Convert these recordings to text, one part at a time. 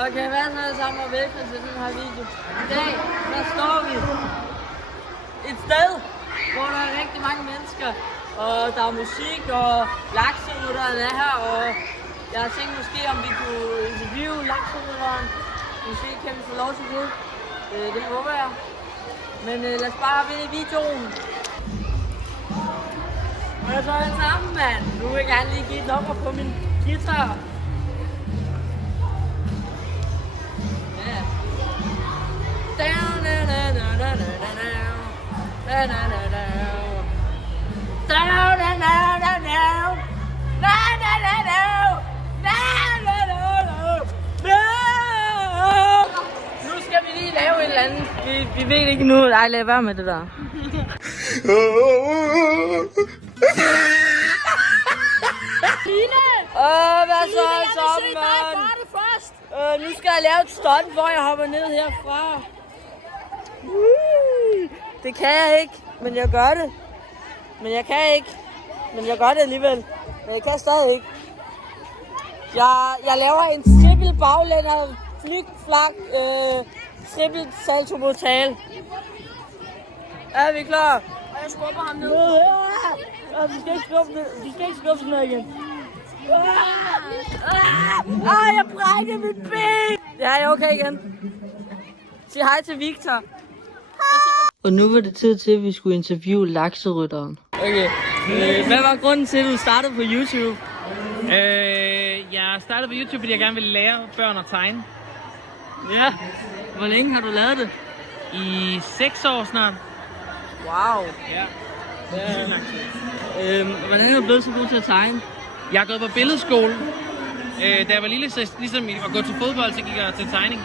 Okay, hvad så alle sammen og velkommen til den her video. I dag, der står vi et sted, hvor der er rigtig mange mennesker. Og der er musik, og lakserytteren er her, og jeg har tænkt måske, om vi kunne interviewe lakserytteren. Måske kan vi få lov til det. Det håber jeg. Men lad os bare hoppe ind i videoen. Og så er det sammen, mand. Nu vil jeg gerne lige give et nummer på min guitar. Nu skal vi lige lave et eller andet. Vi ved ikke nu. Ej, lad være med det der. Hvad så sammen, mand? Nu skal jeg lave et stunt, hvor jeg hopper ned herfra. Det kan jeg ikke, men jeg gør det. Men jeg kan ikke, men jeg gør det alligevel. Men jeg kan stadig ikke. Jeg laver en triple baglænder, flyg, flak, triple salto mortal. Er vi klar? Og jeg skubber ham ned. Vi skal ikke skubbe sådan her igen. Jeg brækkede mit ben. Ja, jeg er okay igen. Sig hej til Victor. Og nu var det tid til, at vi skulle interviewe lakserytteren. Okay. Hvad var grunden til, at du startede på YouTube? Jeg startede på YouTube, fordi jeg gerne ville lære børn at tegne. Ja. Hvor længe har du lavet det? I 6 år snart. Wow. Ja. Hvordan er du blevet så god til at tegne? Jeg har gået på billedskole. Da jeg var lille, så ligesom at gå til fodbold, så gik jeg til tegning.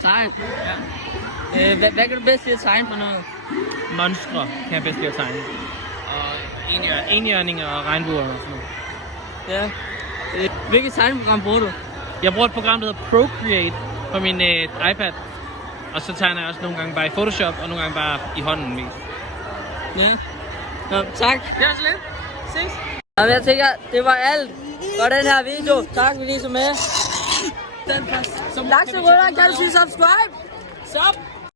Sejt. Ja. Hvad kan du bedst lide at tegne for noget? Monstre kan jeg bedst lide at tegne. Og enhjørninger og regnbuer og sådan noget. Ja. Hvilket tegneprogram bruger du? Jeg bruger et program, der hedder Procreate på min iPad. Og så tegner jeg også nogle gange bare i Photoshop, og nogle gange bare i hånden mest. Ja. Nå, tak. Det er så lidt. Ses. Og jeg tænker, det var alt for den her video. Tak fordi I så med. Som lakserytter kan du sige subscribe. Stop.